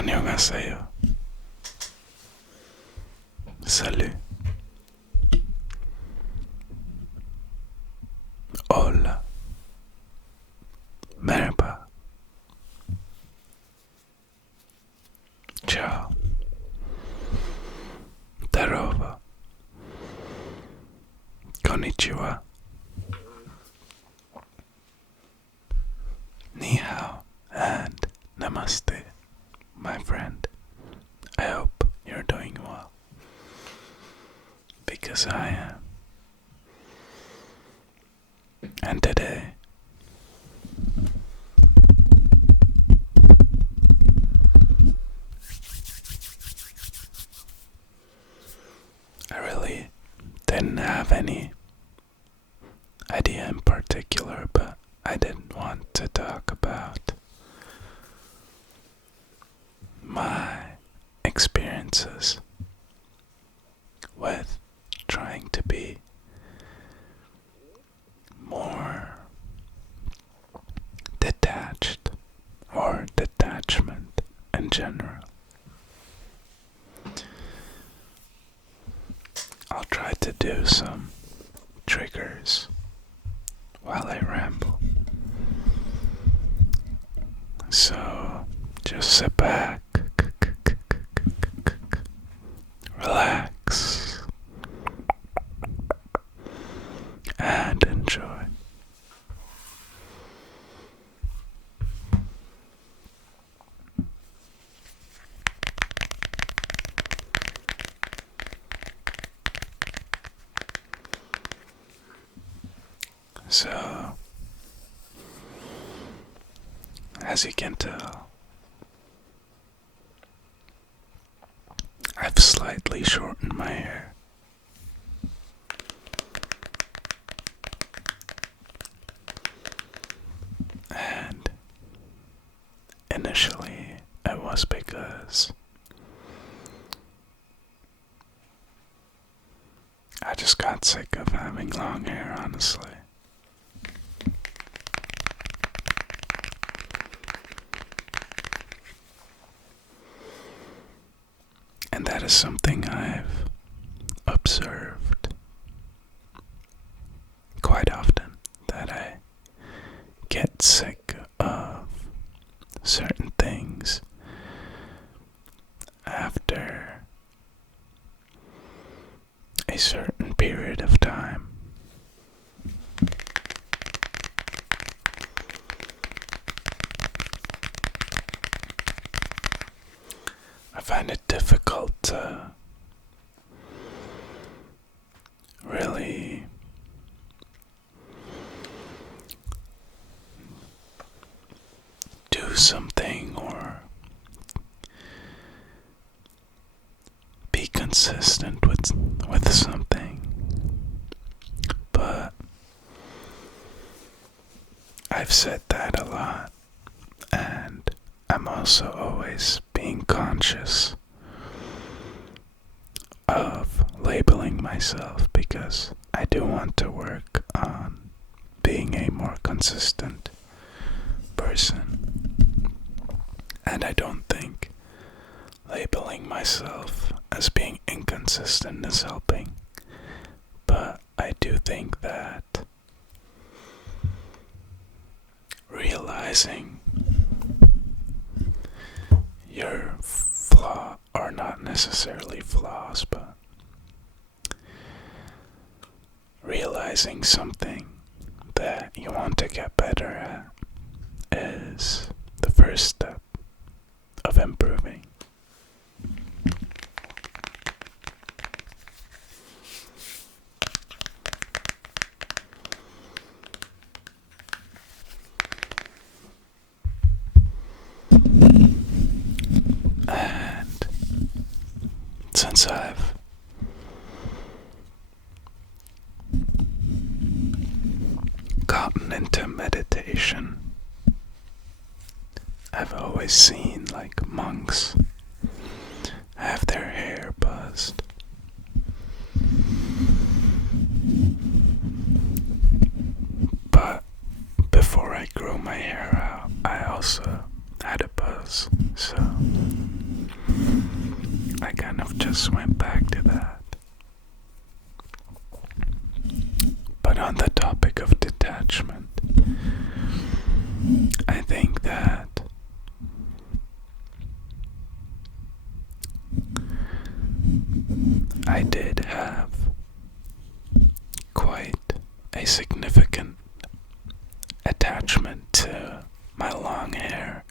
안녕하세요. Salut. Hola. Merhaba. Ciao. Darova. Konnichiwa. Ni hao and namaste, my friend. I hope you're doing well. Because I am. And today, I really didn't have any idea in particular, but I didn't want to talk about my experiences with trying to be more detached or detachment in general. I'll try to do some triggers while I ramble. So just sit back, relax, and enjoy. So, as you can tell, I've slightly shortened my hair. And initially, it was because I just got sick of having long hair, honestly. And that is something I've observed quite often, that I get sick of certain things after a certain period of time. I find it difficult to really do something or be consistent with something. But I've said that a lot, and I'm also always being conscious of labeling myself because I do want to work on being a more consistent person. And I don't think labeling myself as being inconsistent is helping. But I do think that realizing your flaw, or not necessarily flaws, but realizing something that you want to get better at is the first step of improving. And since I've gotten into meditation, I've always seen like monks have their hair buzzed. But before I grew my hair out, I also had a buzz, so on the topic of detachment, I think that I did have quite a significant attachment to my long hair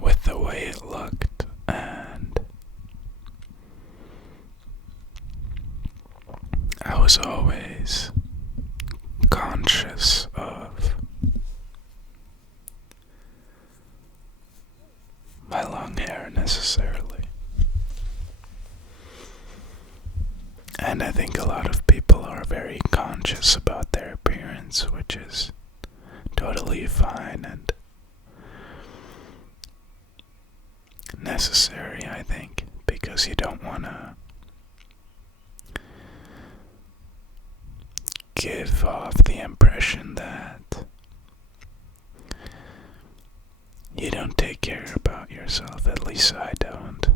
with the way it looked, and I was always conscious of my long hair necessarily. And I think a lot of people are very conscious about their appearance, which is totally fine and necessary, I think, because you don't want to give off the impression that you don't take care about yourself. At least I don't.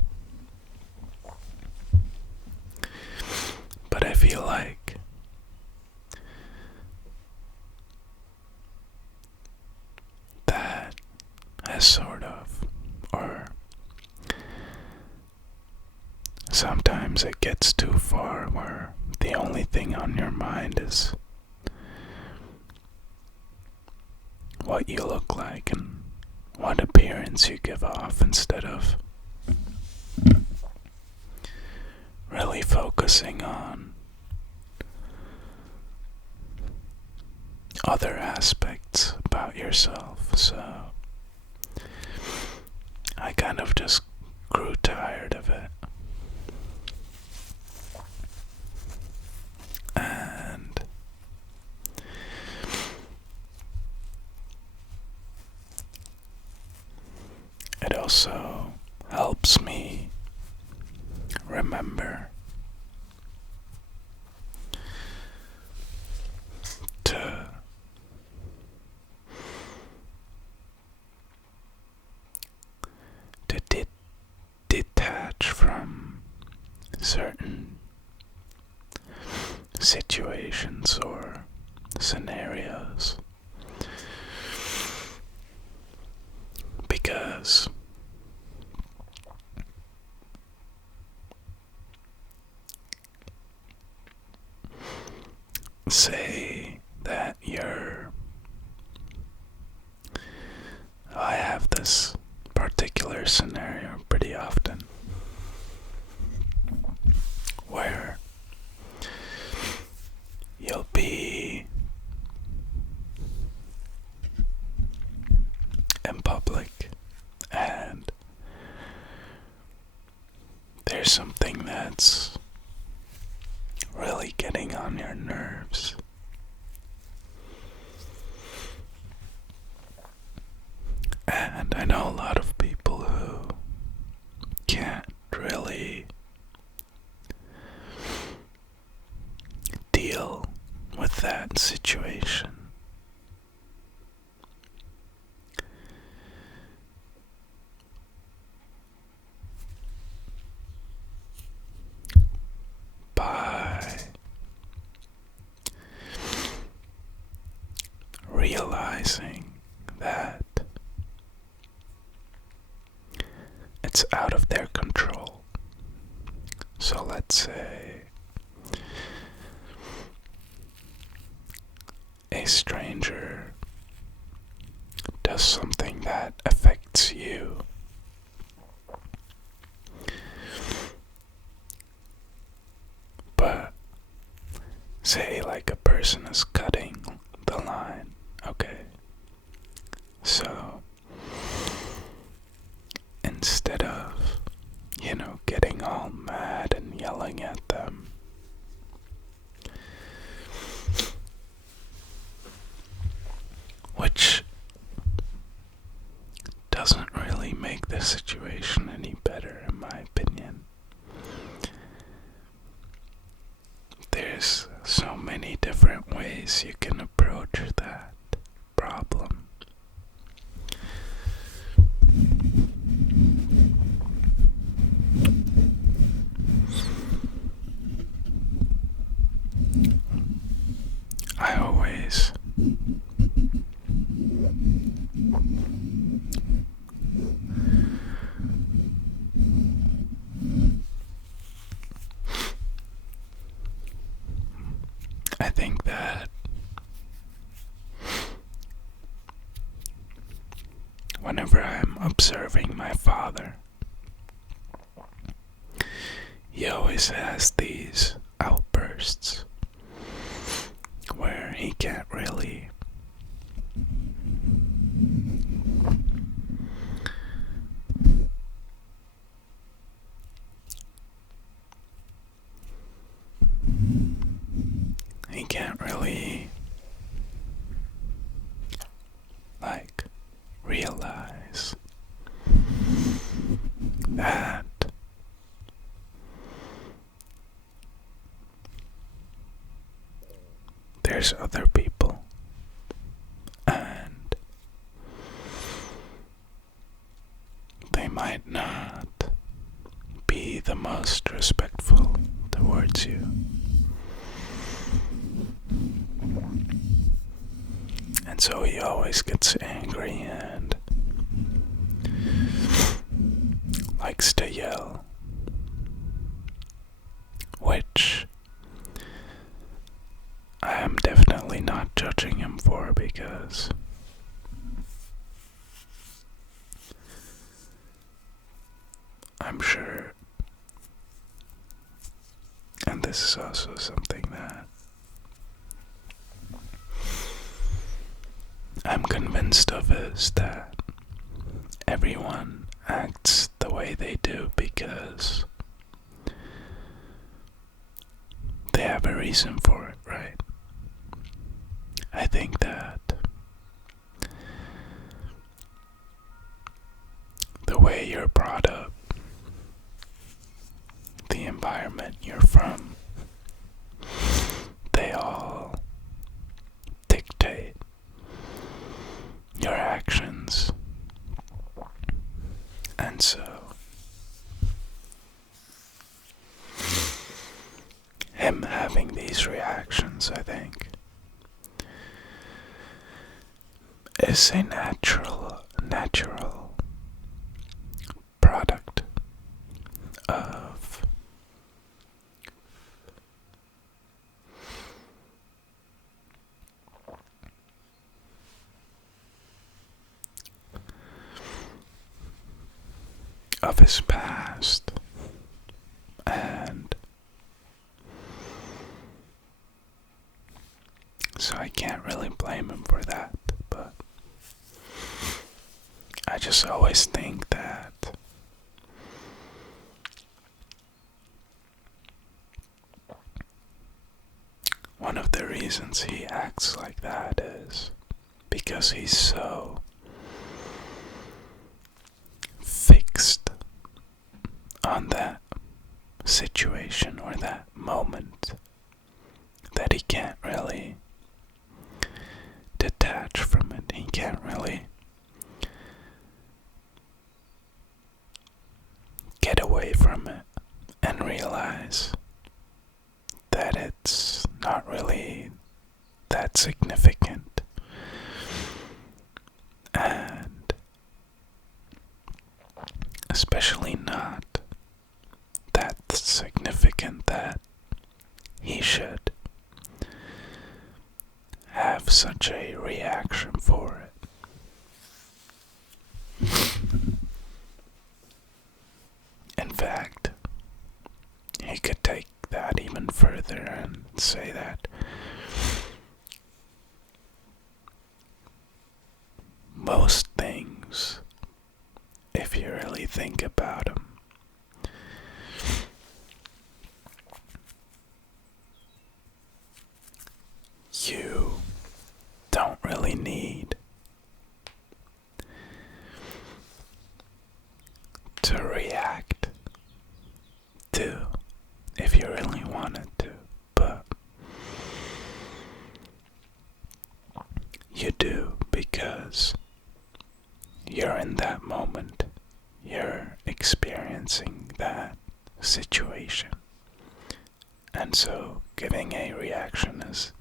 But I feel like that has sort of, or sometimes it gets too far where the only thing on your mind is what you look like and what appearance you give off, instead of really focusing on other aspects about yourself. So I kind of just grew tired of it. And it also helps me remember to detach from certain situations or scenarios, because say that I have this particular scenario pretty often where you'll be in public and there's something that's really getting on your nerves. And I know a lot of people who can't really deal with that situation. By realizing that it's out of their control. So let's say a stranger does something that affects you. But say like a person is cutting the line, okay? So instead of, getting all mad and yelling at them, which doesn't really make the situation any better, in my opinion. There's so many different ways you can approach that problem. realize I think that whenever I'm observing my father, he always has these outbursts where he can't really like realize that there's other people and they might not be the most respectful towards you. And so he always gets angry and likes to yell, which I am definitely not judging him for, because I'm sure, and this is also something that I'm convinced of, is that everyone acts the way they do because they have a reason for it, right? I think that the way you're brought up, the environment you're from, they all dictate your actions. And so him having these reactions, I think, is a natural product of his past, and so I can't really blame him for that, but I just always think that one of the reasons he acts like that is because he's so fixed on that situation or that moment that he can't really detach from it. He can't really get away from it and realize that it's not really that significant, and especially not that significant that he should have such a reaction for it. In fact, he could take that even further and say that most things, if you really think about them, you don't really need to react to if you really wanted to, but you do because you're in that moment, you're experiencing that situation, and so giving a reaction is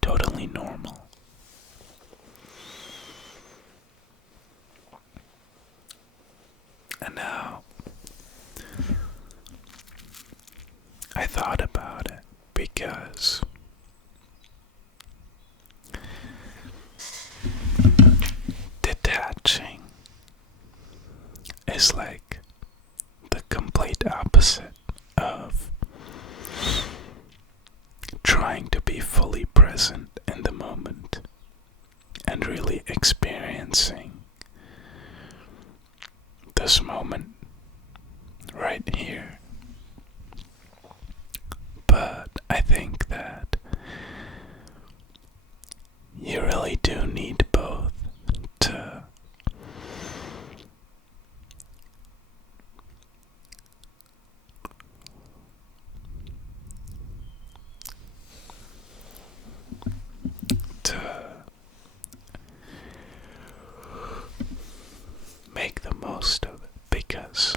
totally only normal. And now, I thought about it because detaching is like the complete opposite of trying to be fully present in the moment and really experiencing this moment right here. But I think that you really do need both to make the most of it, because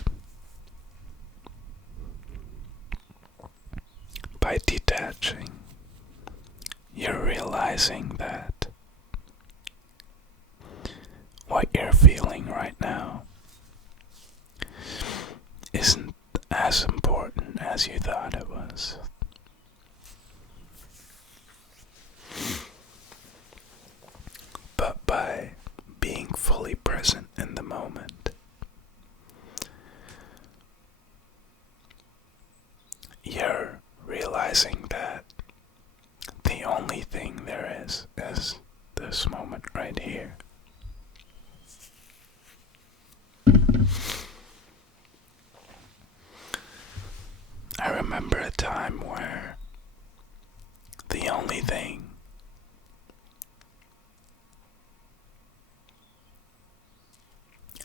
by detaching, you're realizing that what you're feeling right now isn't as important as you thought it was. But by being fully present in the moment, you're realizing that the only thing there is this moment right here. I remember a time where the only thing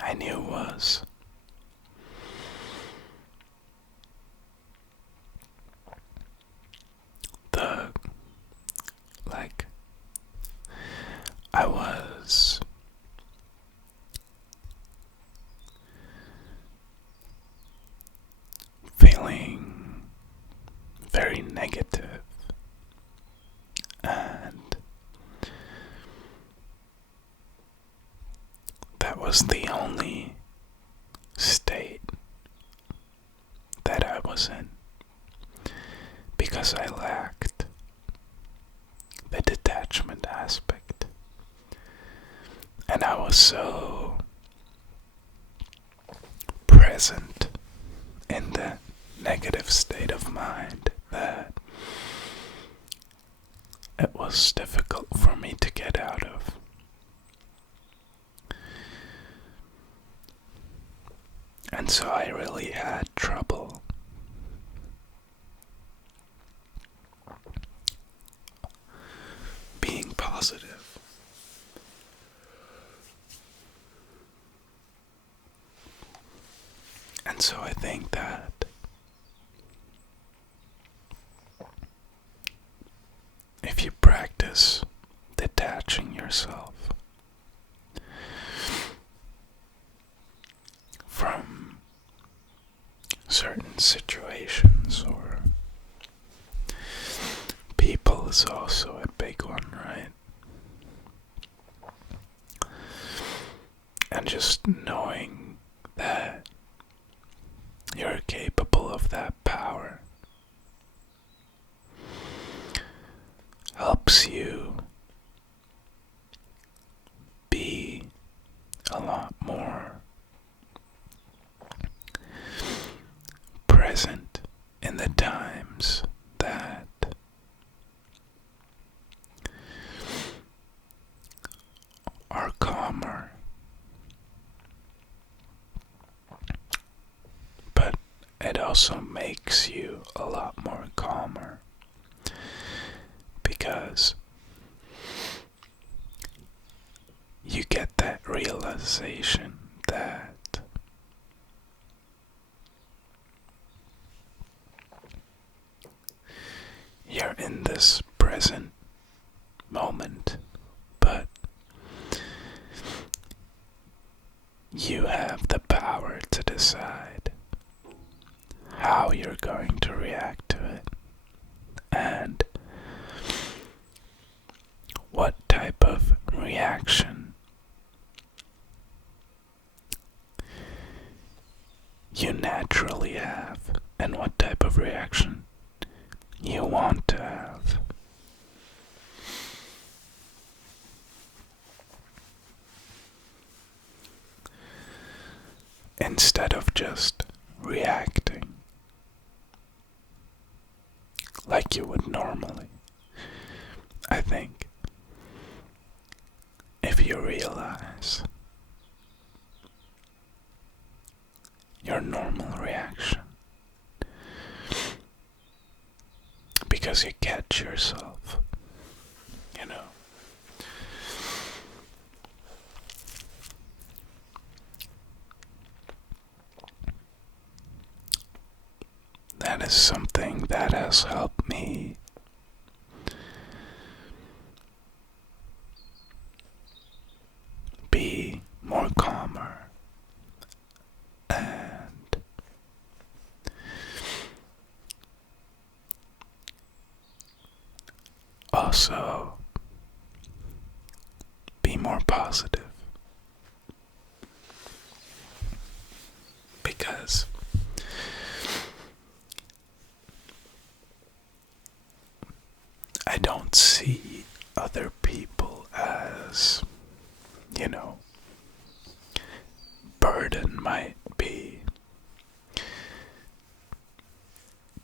I knew was the, like, I was feeling very negative, and that was the only state that I was in, because I lacked the detachment aspect, and I was so present in that negative state of mind that it was difficult for me to get out of. And so I really had trouble being positive. And so I think that if you practice detaching yourself from certain situations, or people is also a big one, right? And just knowing that you're capable of that power helps you be a lot more present in the times that are calmer. But it also makes you a lot more calmer, because you get that realization that you're in this present moment, but you have the power to decide how you're going to react to it and realize your normal reaction because you catch yourself, you know. That is something that has helped me be more calmer and also be more positive, because I don't see other people as, you know, burden might be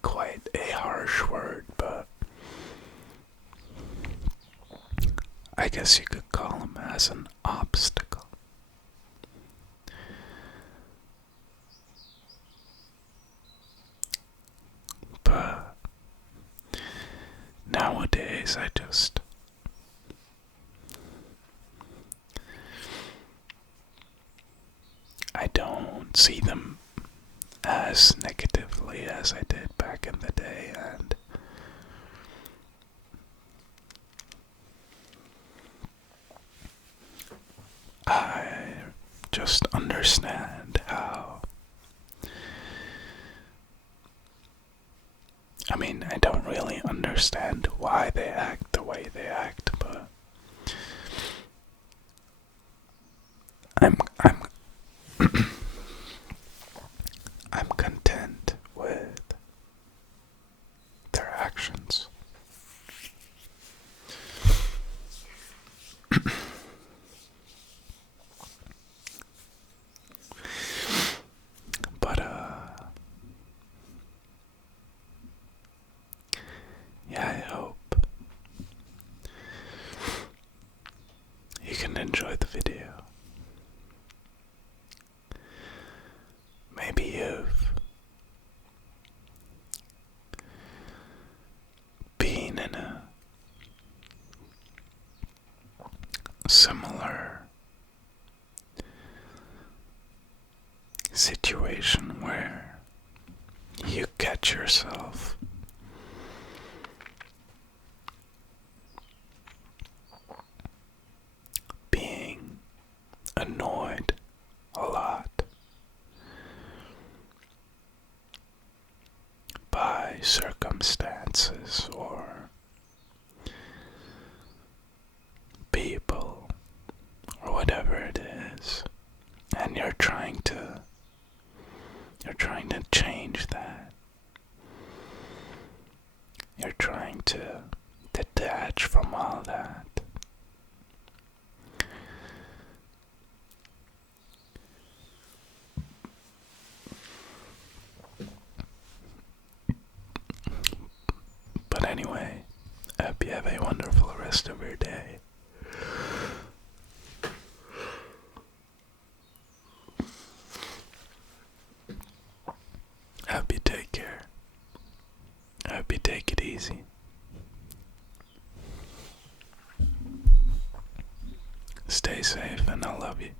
quite a harsh word, but I guess you could call them as an obstacle. But nowadays I don't see them as negatively as I did back in the day, and I just understand how, I mean, I don't really understand why they act the way they act, but I'm I'm content with their actions. But yeah, I hope you can enjoy the video. Maybe you've been in a similar situation where you catch yourself being annoyed a lot by circumstances or people or whatever it is, and you're trying to change that. You're trying to detach from all that. But anyway, I hope you have a wonderful rest of your day. I hope you take care. I hope you take it easy. Stay safe, and I love you.